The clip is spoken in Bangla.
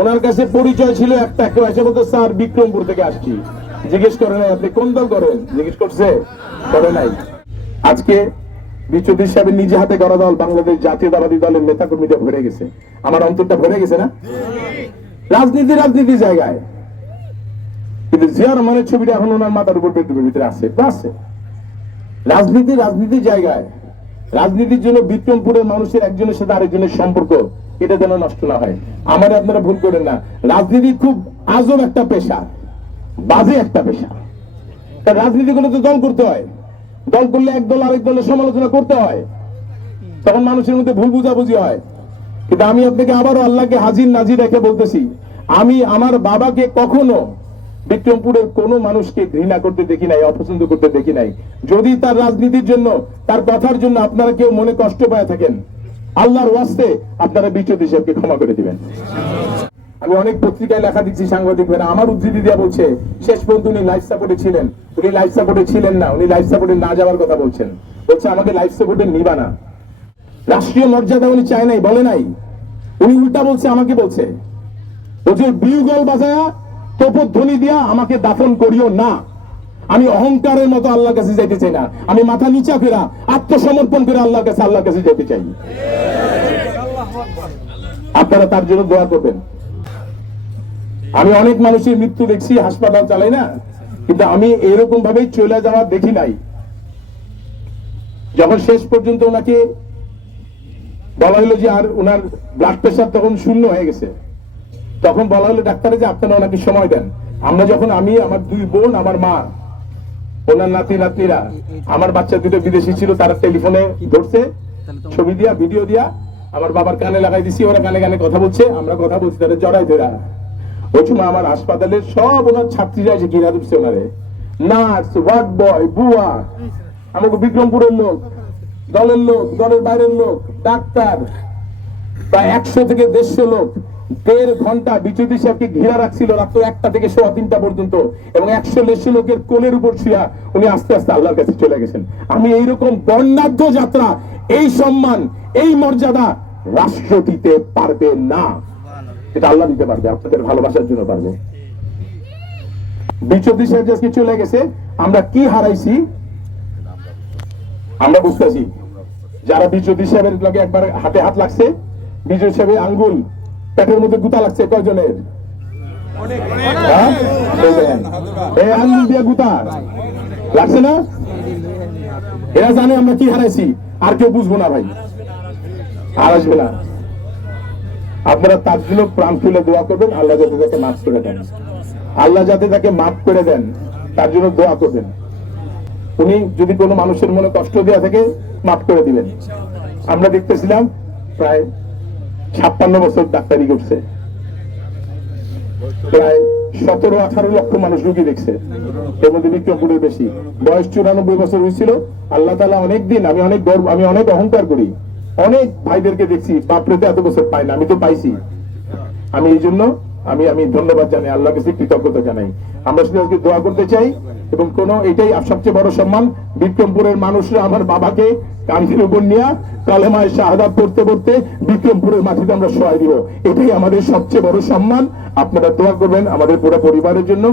ওনার কাছে পরিচয় ছিল একটা কেউ এসে বলতো, স্যার, বিক্রমপুর থেকে আসছি। জিজ্ঞেস করে নাই, আপনি কোন দল করেন? জিজ্ঞেস করছে, করে নাই। আজকে বিচৌধুরী সাহেবের নিজে হাতে গড়া দল বাংলাদেশ জাতীয়তাবাদী দলের নেতা কর্মীরা ভরে গেছে। আমার অন্তরটা ভরে গেছে না? রাজনীতি রাজনীতি জায়গায়। কিন্তু জিয়া রহমানের ছবিটা এখন ওনার মাথার উপর বেদুর ভিতরে আছে আছে। রাজনীতি রাজনীতির জায়গায়। রাজনীতির জন্য বিক্রমপুরের মানুষের একজনের সাথে আরেকজনের সম্পর্ক এটা যেন নষ্ট না হয়। আমার আপনারা ভুল করেন না। রাজনীতি খুব আজব একটা পেশা, বাজে একটা পেশা। রাজনীতি করলে তো দল করতে হয়। দল করলে এক দল আরেক দলের সমালোচনা করতে হয়। তখন মানুষের মধ্যে ভুল বুঝাবুঝি হয়। কিন্তু আমি আপনাকে আবারও আল্লাহকে হাজির নাজির রেখে বলতেছি, আমি আমার বাবাকে কখনো বিক্রমপুরের কোন মানুষকে ঘৃণা করতে দেখি নাই, অপছন্দ করতে দেখি নাই। যদি তার রাজনীতির জন্য, তার কথার জন্য আপনারা কেউ মনে কষ্ট পায় থাকেন আল্লাহর ওয়াস্তে আপনারা বিচুত হিসেবকে ক্ষমা করে দিবেন। আমি অনেক পত্রিকায় লেখা দিচ্ছি সাংবাদিক ভাইরা, আমার উদ্ধৃতি দেওয়া বলছে, শেষ পর্যন্ত উনি লাইফ সাপোর্টে ছিলেন। উনি লাইফ সাপোর্টে ছিলেন না, উনি লাইফ সাপোর্টে না যাওয়ার কথা বলছেন। বলছে, আমাকে লাইফ সাপোর্টে নিবা না। রাষ্ট্রীয় মর্যাদা উনি চায় নাই, বলে নাই। উনি উল্টা বলছে, আমাকে বলছে বলছে বিউগল বাজায়া তোপধ্বনি দিয়া আমাকে দাফন করিও না। আমি অহংকারের মতো আল্লাহর কাছে যাইতে চাই না। আমি মাথা নিচা ফেরা, আত্মসমর্পণ করে আল্লাহর কাছে আল্লাহর কাছে যেতে চাই। আপনারা তার জন্য দোয়া করবেন। আমি অনেক মানুষের মৃত্যু দেখছি, হাসপাতাল চালাই না, কিন্তু আমি এরকম ভাবে চলে যাওয়া দেখি নাই। যখন শেষ পর্যন্ত ওনাকে বলা হলো যে আর ওনার ব্লাড প্রেশার তখন শূন্য হয়ে গেছে, তখন বলা হলো ডাক্তারে যে আপনারা ওনাকে সময় দেন। আমরা যখন, আমি, আমার দুই বোন, আমার মা ওনার নাতি নাতনিরা আমার বাচ্চা দুটো বিদেশি ছিল, তারা টেলিফোনে ধরছে, ছবি দিয়া, ভিডিও দিয়া, আমার বাবার কানে লাগাই দিছি, ওরা কানে কানে কথা বলছে, আমরা কথা বলছি, তারা জড়াই ধরা ওই সময় আমার হাসপাতালের সব ওনার ছাত্রীরা এসে ঘিরা ধরছে ওনারে। নার্স, ওয়ার্ড বয়, বুয়া, আমাকে বিক্রমপুরের লোক, দলের লোক, দলের বাইরের লোক, ডাক্তার, প্রায় একশো থেকে দেড়শো লোক। দেড় ঘণ্টা বিচুতি সাহেবকে ঘেরা রাখছিল রাত্র একটা থেকে সোয়া তিনটা পর্যন্ত এবং একশো দেড়শো লোকের কোলের উপর শুয়া উনি আস্তে আস্তে আল্লাহর কাছে চলে গেছেন। আমি এইরকম বর্ণাঢ্য যাত্রা, এই সম্মান, এই মর্যাদা রাষ্ট্র দিতে পারবে না। এটা আল্লাহ দিতে পারবে, আপনাদের ভালোবাসার জন্য পারবে। বিচুতি সাহেব আজকে চলে গেছে, আমরা কি হারাইছি? আমরা বুঝতেছি। যারা বিচুতি সাহেবের লগে একবার হাতে হাত লাগছে বিজয় সাহেবের আঙ্গুল পেটের মধ্যে গুতা লাগছে, কয়জনের? হ্যাঁ? লাগছে না? এরা জানে আমরা কি হারাইছি, আর কেউ বুঝব না ভাই। আর আসবে না। আপনারা তার জন্য প্রাণ খুলে দোয়া করবেন, আল্লাহ যাতে তাকে মাফ করে দেন। আল্লাহ যাতে তাকে মাফ করে দেন, তার জন্য দোয়া করবেন। উনি যদি কোনো মানুষের মনে কষ্ট দেওয়া থাকে, মাফ করে দিবেন। আমরা দেখতেছিলাম প্রায় ছাপ্পান্ন বছর ডাক্তারি করছে। প্রায় সতেরো, আঠারো লক্ষ মানুষ রুগী দেখছে। এর মধ্যে বিক্রমপুরের বেশি। বয়স চুরানব্বই বছর হয়েছিল। আল্লাহ তালা অনেক দিন, আমি অনেক গর্ব, আমি অনেক অহংকার করি। অনেক ভাইদেরকে দেখছি বাপরেতে এত বছর পাই না, আমি তো পাইছি। আমি এই জন্য আমি আমি ধন্যবাদ জানাই আল্লাহ কাছে কৃতজ্ঞতা জানাই। আমরা শুধু আজকে দোয়া করতে চাই এবং কোন এটাই সবচেয়ে বড় সম্মান, বিক্রমপুরের মানুষরা আমার বাবাকে কান্ধির উপর নিয়ে কালেমায় শাহাদা পড়তে পড়তে বিক্রমপুরের মাটিতে আমরা সহায় দিব। এটাই আমাদের সবচেয়ে বড় সম্মান। আপনারা দোয়া করবেন আমাদের পুরো পরিবারের জন্য।